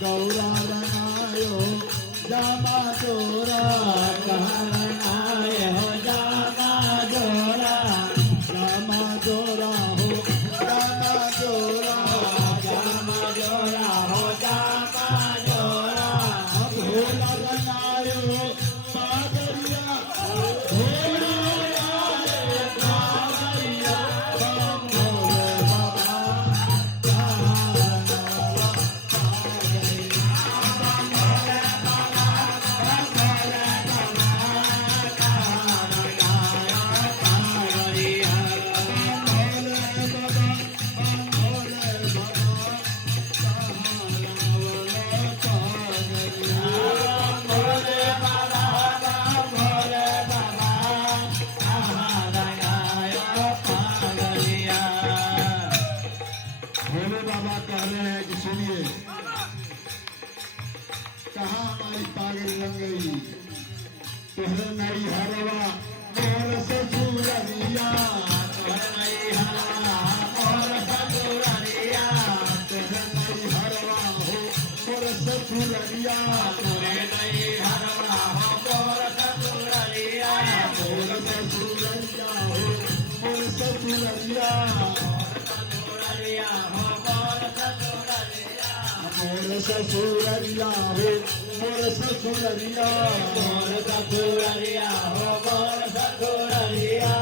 गौरा रनायो जामा जोरा करनाय हो जामा जोरा जामा जोरा हो जामा जोरा जामा जोरा हो जामा जोरा भोला रनायो पागलिया भोला भोले बाबा कह रहे हैं कि सुनिए कहाँ हमारी पागल लग गई तुहरे नई हरवा मोर से चूरनिया तुहरे नई हरवा मोर से चूरनिया तुहरे नई हरवा हो मोर से चूरनिया तुहरे नई हरवा हो मोर से चूरनिया मोर से चूरनिया हो मोर से चूरनिया मोर ससुररिया हो मोर ससुररिया मोर ससुररिया हो मोर ससुररिया